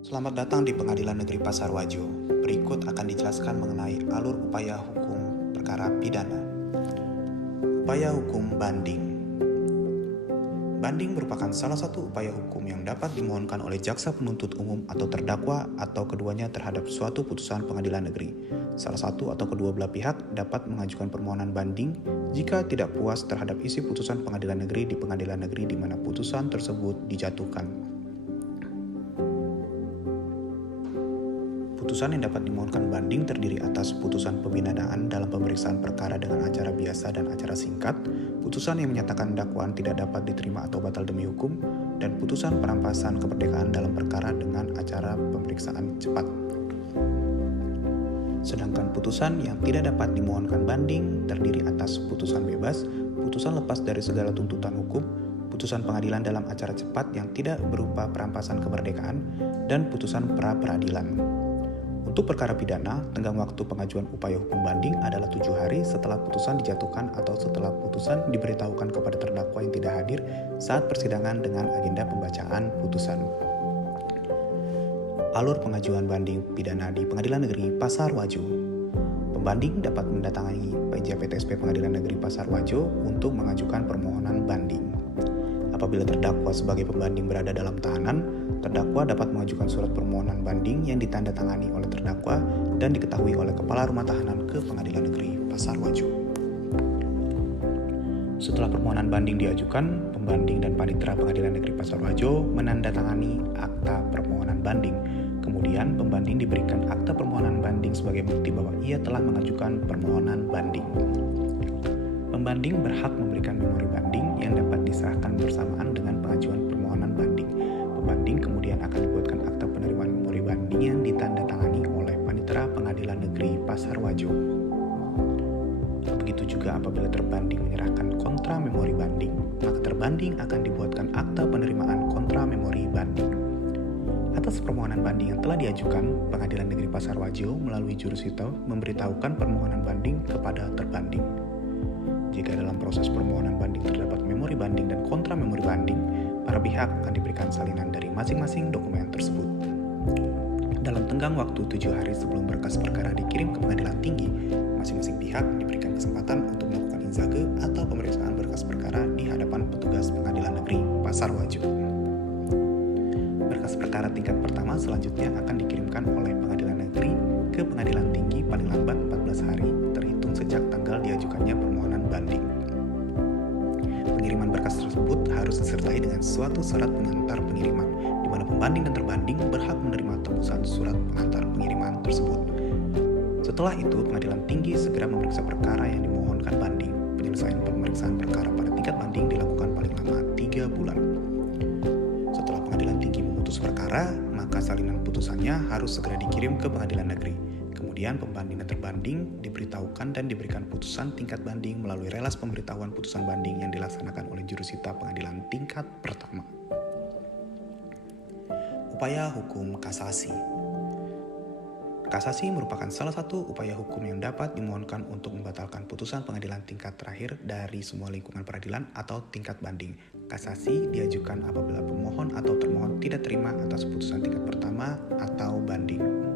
Selamat datang di Pengadilan Negeri Pasar Wajo. Berikut akan dijelaskan mengenai alur upaya hukum perkara pidana. Upaya hukum banding. Banding merupakan salah satu upaya hukum yang dapat dimohonkan oleh jaksa penuntut umum atau terdakwa atau keduanya terhadap suatu putusan pengadilan negeri. Salah satu atau kedua belah pihak dapat mengajukan permohonan banding jika tidak puas terhadap isi putusan pengadilan negeri di pengadilan negeri di mana putusan tersebut dijatuhkan. Putusan yang dapat dimohonkan banding terdiri atas putusan pembinaan dalam pemeriksaan perkara dengan acara biasa dan acara singkat, putusan yang menyatakan dakwaan tidak dapat diterima atau batal demi hukum, dan putusan perampasan kemerdekaan dalam perkara dengan acara pemeriksaan cepat. Sedangkan putusan yang tidak dapat dimohonkan banding terdiri atas putusan bebas, putusan lepas dari segala tuntutan hukum, putusan pengadilan dalam acara cepat yang tidak berupa perampasan kemerdekaan, dan putusan pra-peradilan. Untuk perkara pidana, tenggang waktu pengajuan upaya hukum banding adalah 7 hari setelah putusan dijatuhkan atau setelah putusan diberitahukan kepada terdakwa yang tidak hadir saat persidangan dengan agenda pembacaan putusan. Alur pengajuan banding pidana di Pengadilan Negeri Pasar Wajo. Pembanding dapat mendatangi PJ PTSP Pengadilan Negeri Pasar Wajo untuk mengajukan permohonan banding. Apabila terdakwa sebagai pembanding berada dalam tahanan, terdakwa dapat mengajukan surat permohonan banding yang ditandatangani oleh terdakwa dan diketahui oleh Kepala Rumah Tahanan ke Pengadilan Negeri Pasar Wajo. Setelah permohonan banding diajukan, pembanding dan panitera Pengadilan Negeri Pasar Wajo menandatangani akta permohonan banding. Kemudian pembanding diberikan akta permohonan banding sebagai bukti bahwa ia telah mengajukan permohonan banding. Pembanding berhak memberikan memori banding yang dapat diserahkan bersamaan dengan pengajuan permohonan banding. Pembanding kemudian akan dibuatkan akta penerimaan memori banding yang ditandatangani oleh panitera Pengadilan Negeri Pasar Wajo. Begitu juga apabila terbanding menyerahkan kontra memori banding, maka terbanding akan dibuatkan akta penerimaan kontra memori banding. Atas permohonan banding yang telah diajukan, Pengadilan Negeri Pasar Wajo melalui jurusita memberitahukan permohonan banding kepada terbanding. Jika dalam proses permohonan banding terdapat memori banding dan kontra memori banding, para pihak akan diberikan salinan dari masing-masing dokumen tersebut. Dalam tenggang waktu 7 hari sebelum berkas perkara dikirim ke pengadilan tinggi, masing-masing pihak diberikan kesempatan untuk melakukan inzage atau pemeriksaan berkas perkara di hadapan petugas Pengadilan Negeri Pasar Wajo. Berkas perkara tingkat pertama selanjutnya akan dikirimkan oleh Pengadilan Negeri ke Pengadilan Tinggi paling lambat 14 hari terhitung sejak tanggal diajukannya permohonan banding. Pengiriman berkas tersebut harus disertai dengan suatu surat pengantar pengiriman, di mana pembanding dan terbanding berhak menerima tembusan surat pengantar pengiriman tersebut. Setelah itu, Pengadilan Tinggi segera memeriksa perkara yang dimohonkan banding. Penyelesaian pemeriksaan perkara pada tingkat banding dilakukan paling lama 3 bulan. Setelah Pengadilan Tinggi memutus perkara, maka salinan putusannya harus segera dikirim ke Pengadilan Negeri. Kemudian pembanding dan terbanding diberitahukan dan diberikan putusan tingkat banding melalui relas pemberitahuan putusan banding yang dilaksanakan oleh jurusita pengadilan tingkat pertama. Upaya hukum kasasi. Kasasi merupakan salah satu upaya hukum yang dapat dimohonkan untuk membatalkan putusan pengadilan tingkat terakhir dari semua lingkungan peradilan atau tingkat banding. Kasasi diajukan apabila pemohon atau termohon tidak terima atas putusan tingkat pertama atau banding.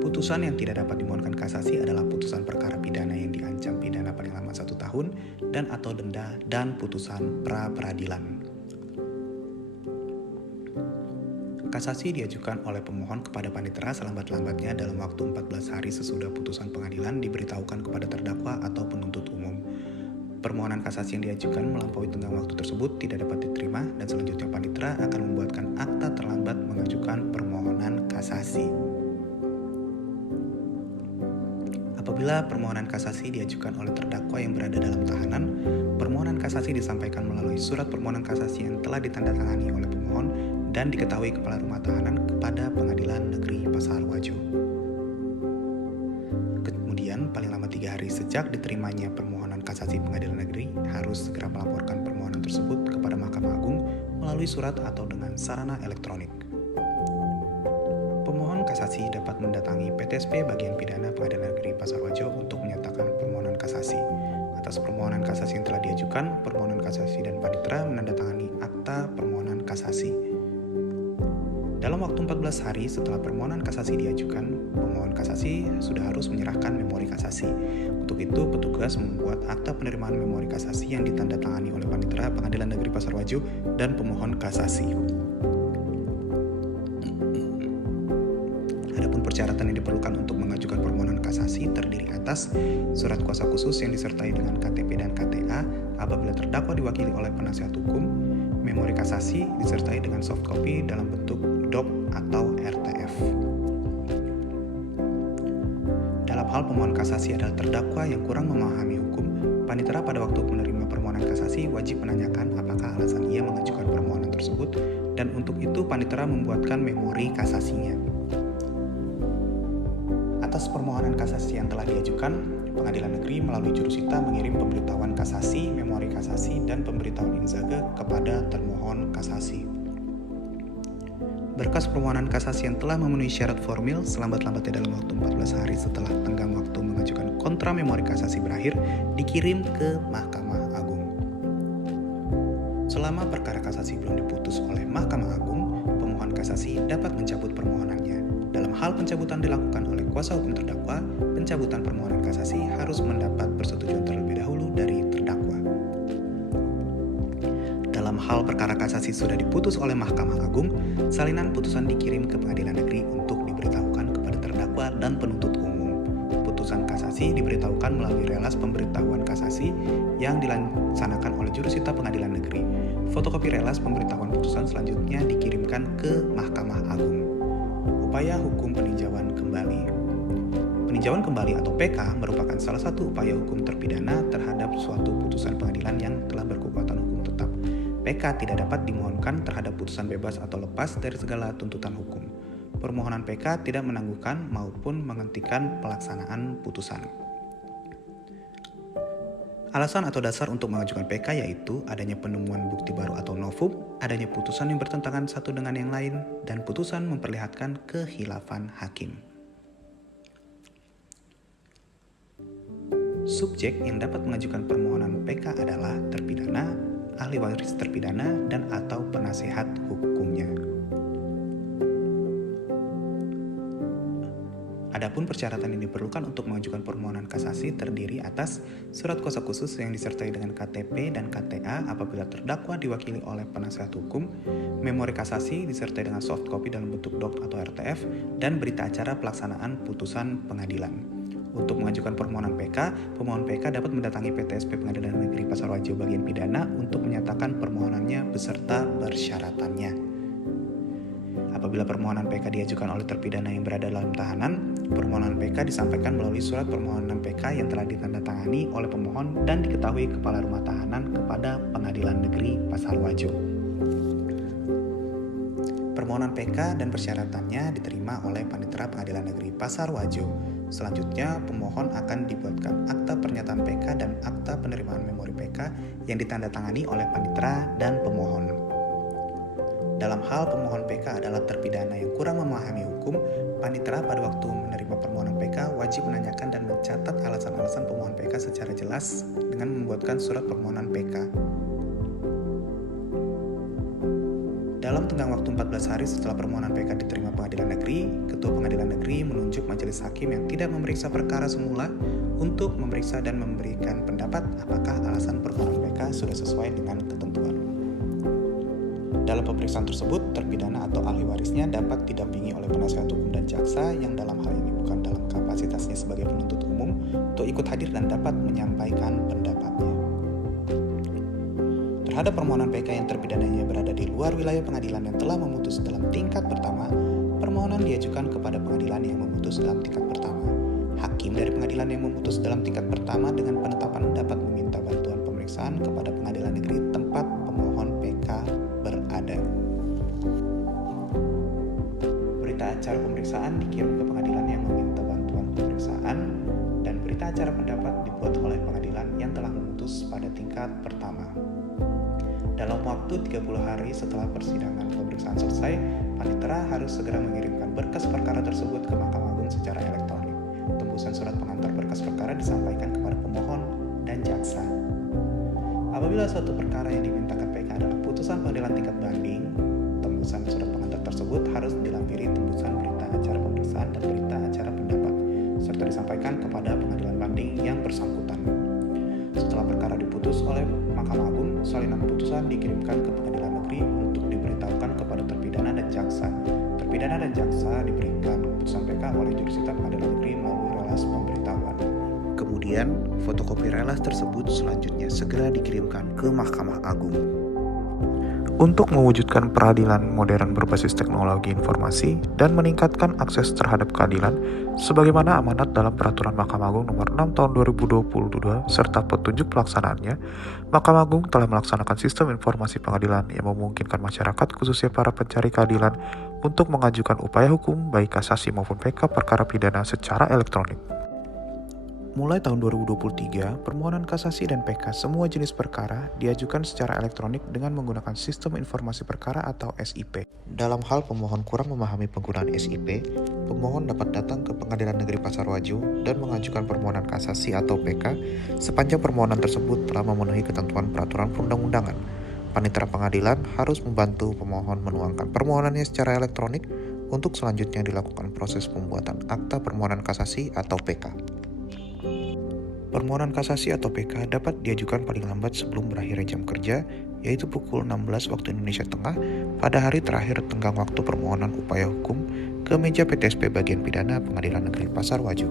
Putusan yang tidak dapat dimohonkan kasasi adalah putusan perkara pidana yang diancam pidana paling lama 1 tahun dan atau denda dan putusan pra-peradilan. Kasasi diajukan oleh pemohon kepada panitera selambat-lambatnya dalam waktu 14 hari sesudah putusan pengadilan diberitahukan kepada terdakwa atau penuntut umum. Permohonan kasasi yang diajukan melampaui tenggang waktu tersebut tidak dapat diterima dan selanjutnya panitera akan membuatkan akta terlambat mengajukan permohonan kasasi. Apabila permohonan kasasi diajukan oleh terdakwa yang berada dalam tahanan, permohonan kasasi disampaikan melalui surat permohonan kasasi yang telah ditandatangani oleh pemohon dan diketahui Kepala Rumah Tahanan kepada Pengadilan Negeri Pasar Wajo. Kemudian, paling lama 3 hari sejak diterimanya permohonan kasasi Pengadilan Negeri harus segera melaporkan permohonan tersebut kepada Mahkamah Agung melalui surat atau dengan sarana elektronik. Pemohon kasasi dapat mendatangi PTSP Bagian Pidana Pengadilan Negeri Pasar Wajo untuk menyatakan permohonan kasasi. Atas permohonan kasasi yang telah diajukan, permohonan kasasi dan panitera menandatangani akta permohonan kasasi. Dalam waktu 14 hari setelah permohonan kasasi diajukan, pemohon kasasi sudah harus menyerahkan memori kasasi. Untuk itu, petugas membuat akta penerimaan memori kasasi yang ditandatangani oleh Panitera Pengadilan Negeri Pasar Wajo dan pemohon kasasi. Adapun persyaratan yang diperlukan untuk mengajukan permohonan kasasi terdiri atas surat kuasa khusus yang disertai dengan KTP dan KTA apabila terdakwa diwakili oleh penasihat hukum, memori kasasi disertai dengan soft copy dalam bentuk DOC atau RTF. Dalam hal pemohon kasasi adalah terdakwa yang kurang memahami hukum, Panitera pada waktu menerima permohonan kasasi wajib menanyakan apakah alasan ia mengajukan permohonan tersebut, dan untuk itu Panitera membuatkan memori kasasinya. Atas permohonan kasasi yang telah diajukan, Pengadilan Negeri melalui jurusita mengirim pemberitahuan kasasi, memori kasasi, dan pemberitahuan inzage kepada termohon kasasi. Berkas permohonan kasasi yang telah memenuhi syarat formil selambat-lambatnya dalam waktu 14 hari setelah tenggang waktu mengajukan kontra memori kasasi berakhir dikirim ke Mahkamah Agung. Selama perkara kasasi belum diputus oleh Mahkamah Agung, pemohon kasasi dapat mencabut permohonannya. Dalam hal pencabutan dilakukan oleh kuasa hukum terdakwa, pencabutan permohonan kasasi harus mendapat persetujuan terlebih dahulu dari terdakwa. Dalam hal perkara kasasi sudah diputus oleh Mahkamah Agung, salinan putusan dikirim ke Pengadilan Negeri untuk diberitahukan kepada terdakwa dan penuntut umum. Putusan kasasi diberitahukan melalui relas pemberitahuan kasasi yang dilaksanakan oleh jurusita Pengadilan Negeri. Fotokopi relas pemberitahuan putusan selanjutnya dikirimkan ke Mahkamah Agung. Upaya hukum peninjauan kembali. Peninjauan kembali atau PK merupakan salah satu upaya hukum terpidana terhadap suatu putusan pengadilan yang telah berkekuatan hukum tetap. PK tidak dapat dimohonkan terhadap putusan bebas atau lepas dari segala tuntutan hukum. Permohonan PK tidak menangguhkan maupun menghentikan pelaksanaan putusan. Alasan atau dasar untuk mengajukan PK yaitu adanya penemuan bukti baru atau novum, adanya putusan yang bertentangan satu dengan yang lain, dan putusan memperlihatkan kehilafan hakim. Subjek yang dapat mengajukan permohonan PK adalah terpidana, ahli waris terpidana, dan atau penasehat hukumnya. Adapun persyaratan yang diperlukan untuk mengajukan permohonan kasasi terdiri atas surat kuasa khusus yang disertai dengan KTP dan KTA apabila terdakwa diwakili oleh penasehat hukum, memori kasasi disertai dengan soft copy dalam bentuk DOC atau RTF, dan berita acara pelaksanaan putusan pengadilan. Untuk mengajukan permohonan PK, pemohon PK dapat mendatangi PTSP Pengadilan Negeri Pasar Wajo bagian pidana untuk menyatakan permohonannya beserta persyaratannya. Apabila permohonan PK diajukan oleh terpidana yang berada dalam tahanan, permohonan PK disampaikan melalui surat permohonan PK yang telah ditandatangani oleh pemohon dan diketahui Kepala Rumah Tahanan kepada Pengadilan Negeri Pasar Wajo. Permohonan PK dan persyaratannya diterima oleh Panitera Pengadilan Negeri Pasar Wajo. Selanjutnya, pemohon akan dibuatkan akta pernyataan PK dan akta penerimaan memori PK yang ditandatangani oleh Panitera dan pemohon. Dalam hal pemohon PK adalah terpidana yang kurang memahami hukum, Panitera pada waktu menerima permohonan PK wajib menanyakan dan mencatat alasan-alasan pemohon PK secara jelas dengan membuatkan surat permohonan PK. Dalam tenggang waktu 14 hari setelah permohonan PK diterima Pengadilan Negeri, Ketua Pengadilan Negeri menunjuk majelis hakim yang tidak memeriksa perkara semula untuk memeriksa dan memberikan pendapat apakah alasan permohonan PK sudah sesuai dengan ketentuan. Dalam pemeriksaan tersebut, terpidana atau ahli warisnya dapat didampingi oleh penasihat hukum dan jaksa yang dalam hal ini bukan dalam kapasitasnya sebagai penuntut umum untuk ikut hadir dan dapat menyampaikan pendapatnya. Terhadap permohonan PK yang terpidananya berada di luar wilayah pengadilan yang telah memutus dalam tingkat pertama, permohonan diajukan kepada pengadilan yang memutus dalam tingkat pertama. Hakim dari pengadilan yang memutus dalam tingkat pertama dengan penetapan dapat meminta bantuan pemeriksaan kepada pengadilan negeri tempat pemohon PK berada. Berita acara pemeriksaan dikirim ke pengadilan yang meminta bantuan pemeriksaan, dan berita acara pendapat dibuat oleh pengadilan yang telah memutus pada tingkat pertama. Dalam waktu 30 hari setelah persidangan pemeriksaan selesai, Panitera harus segera mengirimkan berkas perkara tersebut ke Mahkamah Agung secara elektronik. Tembusan surat pengantar berkas perkara disampaikan kepada pemohon dan jaksa. Apabila suatu perkara yang dimintakan PK adalah putusan pengadilan tingkat banding, tembusan surat pengantar tersebut harus dilampiri tembusan berita acara pemeriksaan dan berita acara pendapat, serta disampaikan kepada pengadilan banding yang bersangkutan. Setelah perkara diputus oleh Mahkamah Agung, salinan putusan dikirimkan ke pengadilan negeri untuk diberitahukan kepada terpidana dan jaksa. Terpidana dan jaksa diberikan keputusan PK oleh jurusita pengadilan negeri melalui relas pemberitahuan. Kemudian, fotokopi relas tersebut selanjutnya segera dikirimkan ke Mahkamah Agung. Untuk mewujudkan peradilan modern berbasis teknologi informasi dan meningkatkan akses terhadap keadilan, sebagaimana amanat dalam Peraturan Mahkamah Agung Nomor 6 Tahun 2022 serta petunjuk pelaksanaannya, Mahkamah Agung telah melaksanakan sistem informasi pengadilan yang memungkinkan masyarakat, khususnya para pencari keadilan, untuk mengajukan upaya hukum baik kasasi maupun PK perkara pidana secara elektronik. Mulai tahun 2023, permohonan kasasi dan PK semua jenis perkara diajukan secara elektronik dengan menggunakan Sistem Informasi Perkara atau SIP. Dalam hal pemohon kurang memahami penggunaan SIP, pemohon dapat datang ke Pengadilan Negeri Pasar Wajo dan mengajukan permohonan kasasi atau PK sepanjang permohonan tersebut telah memenuhi ketentuan peraturan perundang-undangan. Panitera pengadilan harus membantu pemohon menuangkan permohonannya secara elektronik untuk selanjutnya dilakukan proses pembuatan akta permohonan kasasi atau PK. Permohonan kasasi atau PK dapat diajukan paling lambat sebelum berakhirnya jam kerja, yaitu pukul 16 waktu Indonesia Tengah pada hari terakhir tenggang waktu permohonan upaya hukum ke meja PTSP Bagian Pidana Pengadilan Negeri Pasar Wajo.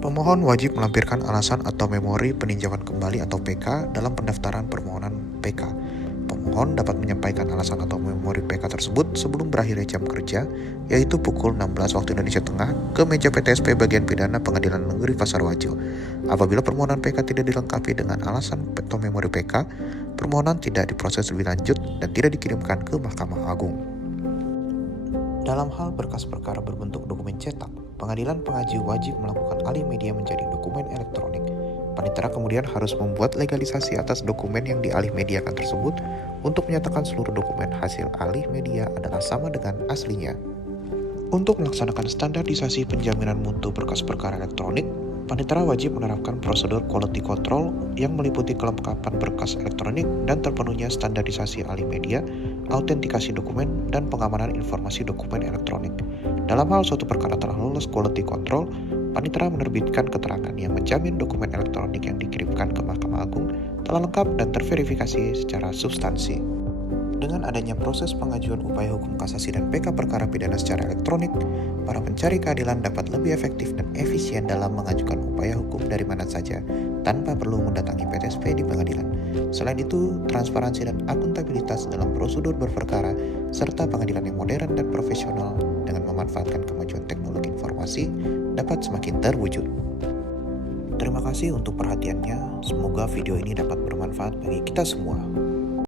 Pemohon wajib melampirkan alasan atau memori peninjauan kembali atau PK dalam pendaftaran permohonan PK. Pemohon dapat menyampaikan alasan atau memori PK tersebut sebelum berakhirnya jam kerja, yaitu pukul 16 waktu Indonesia Tengah ke meja PTSP Bagian Pidana Pengadilan Negeri Pasar Wajo. Apabila permohonan PK tidak dilengkapi dengan alasan atau memori PK, permohonan tidak diproses lebih lanjut dan tidak dikirimkan ke Mahkamah Agung. Dalam hal berkas perkara berbentuk dokumen cetak, pengadilan pengaji wajib melakukan alih media menjadi dokumen elektronik. Panitera kemudian harus membuat legalisasi atas dokumen yang dialih mediakan tersebut untuk menyatakan seluruh dokumen hasil alih media adalah sama dengan aslinya. Untuk melaksanakan standarisasi penjaminan mutu berkas perkara elektronik, Panitera wajib menerapkan prosedur quality control yang meliputi kelengkapan berkas elektronik dan terpenuhnya standarisasi alih media, autentikasi dokumen, dan pengamanan informasi dokumen elektronik. Dalam hal suatu perkara telah lolos quality control, Panitera menerbitkan keterangan yang menjamin dokumen elektronik yang dikirimkan ke Mahkamah Agung telah lengkap dan terverifikasi secara substansi. Dengan adanya proses pengajuan upaya hukum kasasi dan PK perkara pidana secara elektronik, para pencari keadilan dapat lebih efektif dan efisien dalam mengajukan upaya hukum dari mana saja, tanpa perlu mendatangi PTSP di pengadilan. Selain itu, transparansi dan akuntabilitas dalam prosedur berperkara, serta pengadilan yang modern dan profesional dengan memanfaatkan kemajuan teknologi informasi dapat semakin terwujud. Terima kasih untuk perhatiannya, semoga video ini dapat bermanfaat bagi kita semua.